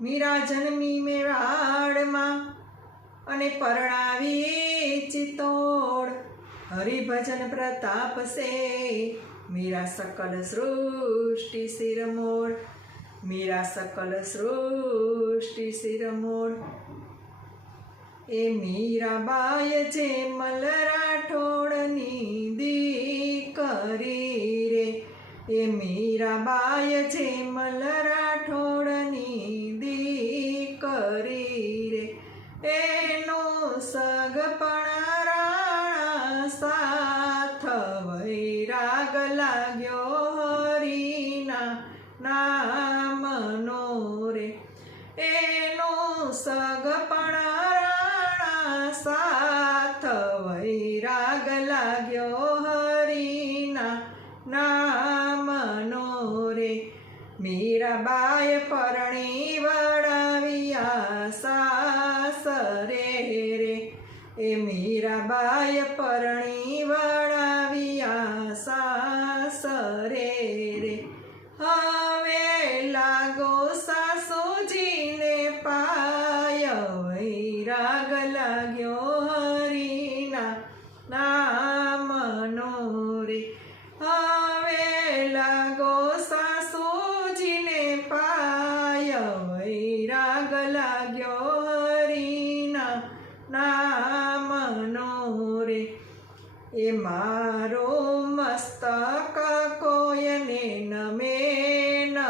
મીરા જન્મી મેવાડમાં અને પરણાવી ચિત્તોડ. હરિભજન પ્રતાપ સે મીરા સકલ સૃષ્ટિ શિરમોર મીરા સકલ સૃષ્ટિ શિરમોર એ મીરાબાઈ જે મલ રાઠોડની દીકરી રે. એ મીરાબાઈ જે મલ રાઠોડની નામનો રે એનો સગપણ સાથ વૈરાગ લાગ્યો હરીના નામનો રે મીરાબાઈ પરણી વડાવ્યા સાસરે રે. એ મીરાબાઈ પરણી વળાવ્યા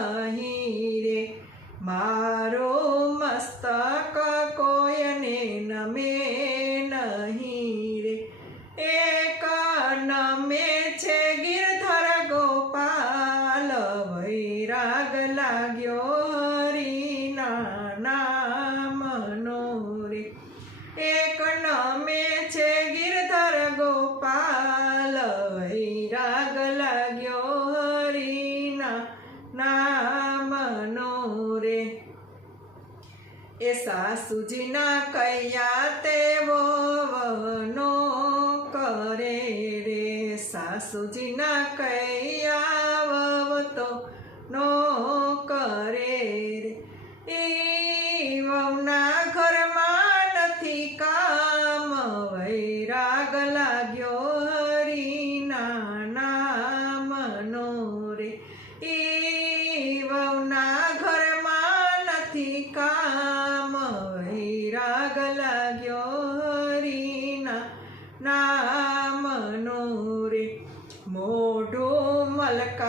નહીં રે મારો મસ્તક કોયને નમે નહીં રે. એક નમે છે ગીરધર ગોપાલ, વૈરાગ લાગ્યો એ સાસુજીના કૈયા તેવો વહનો કરે રે સાસુજીના કૈયા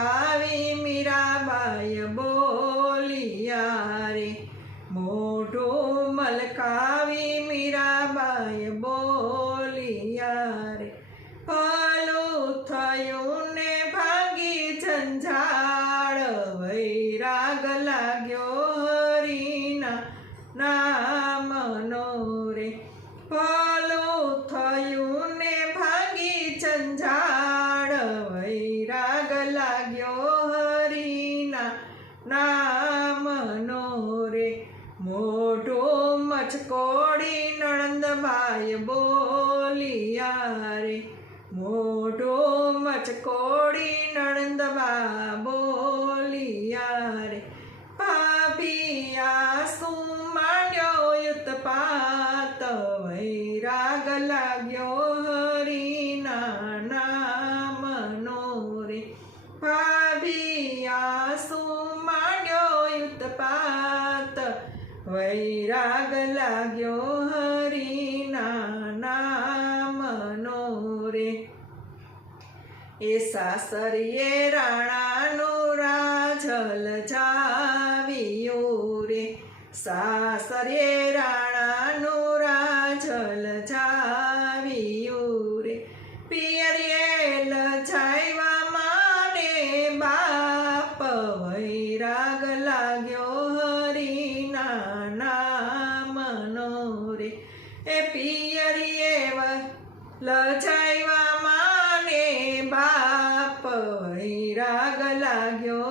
મલકાવી મીરાબાઈ બોલિયા લાગ્યો હરીના. નામનો વૈરાગ લાગ્યો હરીના નામનો રે. એ સાસરીએ રાણાનું રાજલ જાવ્યો રે. સાસરીએ રાણાનું વૈરાગ લાગ્યો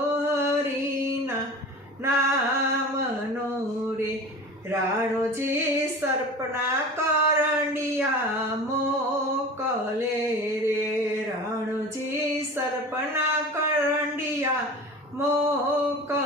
હરીના નામનો રે. રાણોજી સર્પના કરંડિયા મોકલે રે. રાણોજી સર્પના કરંડિયા મોકલે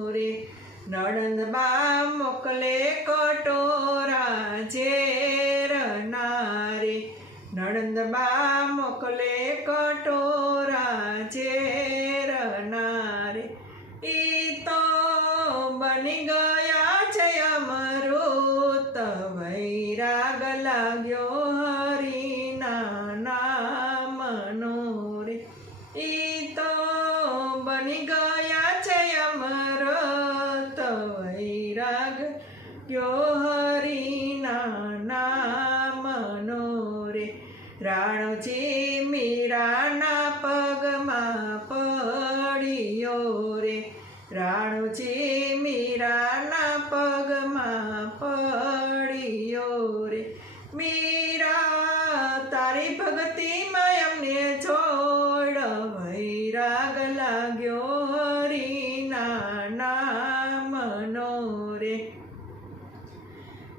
નામનો નણંદ બા મોકલે કટોરા ઝેરનારે નણંદબા મોકલે કટોરા ઝેરનારે ઈ તો બની ગયા કયો હરિના નામનો રે? રાણજી મીરાના પગમાં પડ્યો રે. રાણોજી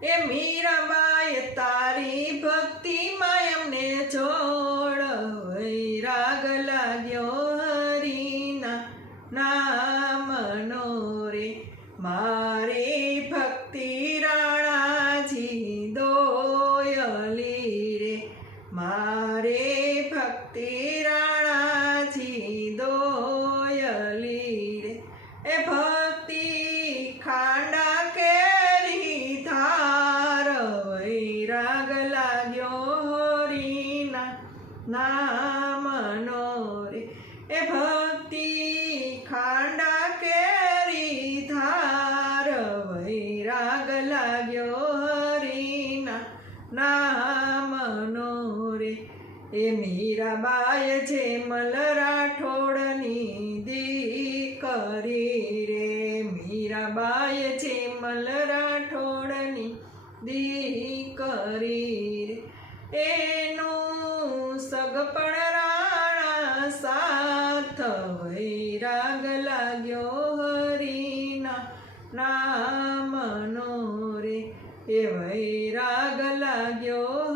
એ મીરાબાઈ તારી ભક્તિમાં એમને છોડ વૈરાગ લાગ્યો હરિના નામનો રે. મારી ખાંડા કેરી ધાર વૈરાગ લાગ્યો હરિના નામનો રે. એ મીરાબાઈ છે મલ રાઠોડની દીકરી રે. મીરાબાઈ છે મલ રાઠોડની દીકરી રે. એનું વૈરાગ લાગ્યો હરિના નામનો રે. એ વૈરાગ લાગ્યો